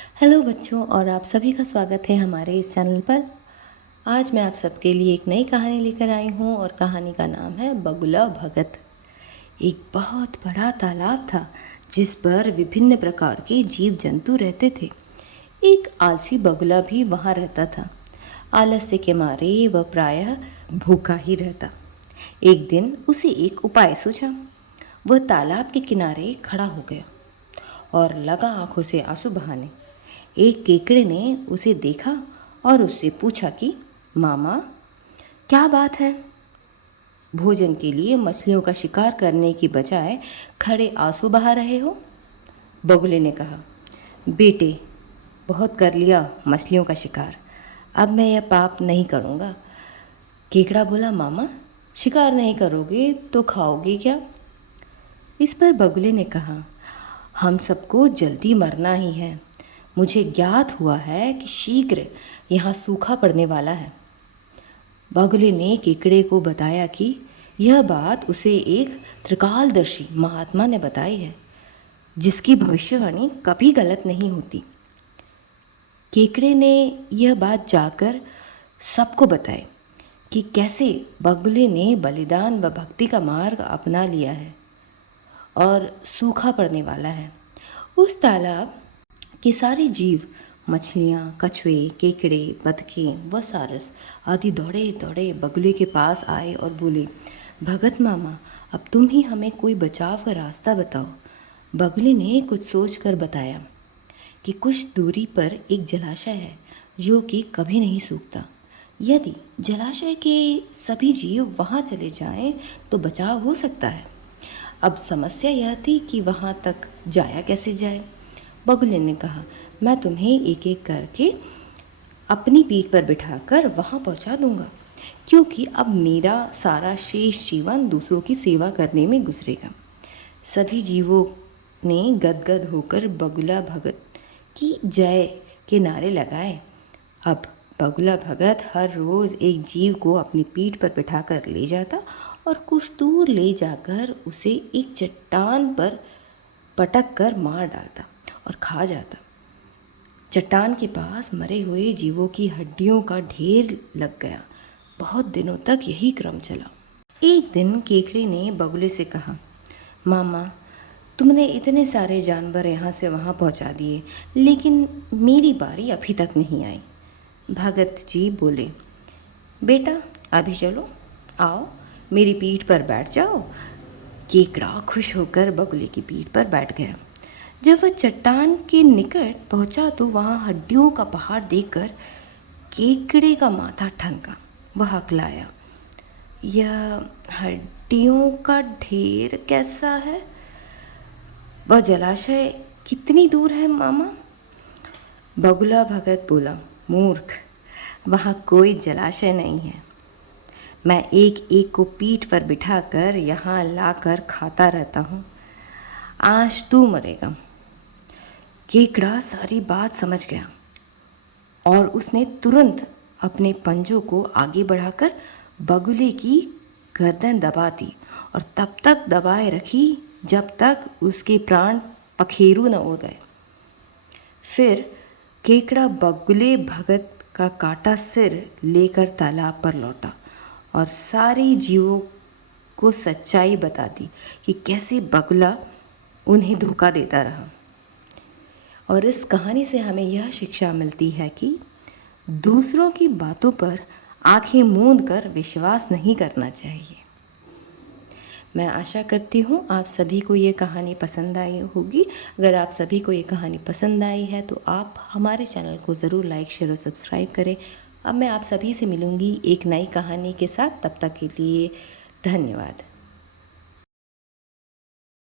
Hello बच्चों, और आप सभी का स्वागत है हमारे इस चैनल पर। आज मैं आप सबके लिए एक नई कहानी लेकर आई हूँ और कहानी का नाम है बगुला भगत। एक बहुत बड़ा तालाब था जिस पर विभिन्न प्रकार के जीव जंतु रहते थे। एक आलसी बगुला भी वहाँ रहता था। आलस्य के मारे वह प्रायः भूखा ही रहता। एक दिन उसे एक उपाय सूझा। वह तालाब के किनारे खड़ा हो गया और लगा आंखों से आंसू बहाने। एक केकड़े ने उसे देखा और उससे पूछा कि मामा, क्या बात है? भोजन के लिए मछलियों का शिकार करने की बजाय खड़े आंसू बहा रहे हो? बगुले ने कहा, बेटे, बहुत कर लिया मछलियों का शिकार, अब मैं यह पाप नहीं करूँगा। केकड़ा बोला, मामा, शिकार नहीं करोगे तो खाओगे क्या? इस पर बगुले ने कहा, हम सबको जल्दी मरना ही है। मुझे ज्ञात हुआ है कि शीघ्र यहाँ सूखा पड़ने वाला है। बगुले ने केकड़े को बताया कि यह बात उसे एक त्रिकालदर्शी महात्मा ने बताई है, जिसकी भविष्यवाणी कभी गलत नहीं होती। केकड़े ने यह बात जाकर सबको बताई कि कैसे बगुले ने बलिदान व भक्ति का मार्ग अपना लिया है और सूखा पड़ने वाला है। उस तालाब के सारे जीव, मछलियाँ, कछुए, केकड़े, बतखें व सारस आदि दौड़े दौड़े बगुले के पास आए और बोले, भगत मामा, अब तुम ही हमें कोई बचाव का रास्ता बताओ। बगुले ने कुछ सोच कर बताया कि कुछ दूरी पर एक जलाशय है जो कि कभी नहीं सूखता। यदि जलाशय के सभी जीव वहाँ चले जाएं तो बचाव हो सकता है। अब समस्या यह थी कि वहाँ तक जाया कैसे जाए। बगुले ने कहा, मैं तुम्हें एक एक करके अपनी पीठ पर बिठाकर वहाँ पहुँचा दूँगा, क्योंकि अब मेरा सारा शेष जीवन दूसरों की सेवा करने में गुजरेगा। सभी जीवों ने गदगद होकर बगुला भगत की जय के नारे लगाए। अब बगुला भगत हर रोज़ एक जीव को अपनी पीठ पर बिठाकर ले जाता और कुछ दूर ले जाकर उसे एक चट्टान पर पटक कर मार डालता और खा जाता। चट्टान के पास मरे हुए जीवों की हड्डियों का ढेर लग गया। बहुत दिनों तक यही क्रम चला। एक दिन केकड़े ने बगुले से कहा, मामा, तुमने इतने सारे जानवर यहाँ से वहाँ पहुँचा दिए, लेकिन मेरी बारी अभी तक नहीं आई। भगत जी बोले, बेटा, अभी चलो, आओ मेरी पीठ पर बैठ जाओ। केकड़ा खुश होकर बगुले की पीठ पर बैठ गया। जब वह चट्टान के निकट पहुंचा तो वहां हड्डियों का पहाड़ देखकर केकड़े का माथा ठनका। वह हकलाया, यह हड्डियों का ढेर कैसा है? वह जलाशय कितनी दूर है मामा? बगुला भगत बोला, मूर्ख, वहाँ कोई जलाशय नहीं है। मैं एक एक को पीठ पर बिठाकर यहाँ लाकर खाता रहता हूँ। आज तू मरेगा। केकड़ा सारी बात समझ गया और उसने तुरंत अपने पंजों को आगे बढ़ाकर बगुले की गर्दन दबा दी और तब तक दबाए रखी जब तक उसके प्राण पखेरु न उड़ गए। फिर केकड़ा बगुले भगत का काटा सिर लेकर तालाब पर लौटा और सारे जीवों को सच्चाई बता दी कि कैसे बगुला उन्हें धोखा देता रहा। और इस कहानी से हमें यह शिक्षा मिलती है कि दूसरों की बातों पर आंखें मूंद कर विश्वास नहीं करना चाहिए। मैं आशा करती हूँ आप सभी को ये कहानी पसंद आई होगी। अगर आप सभी को ये कहानी पसंद आई है तो आप हमारे चैनल को ज़रूर लाइक, शेयर और सब्सक्राइब करें। अब मैं आप सभी से मिलूँगी एक नई कहानी के साथ। तब तक के लिए धन्यवाद।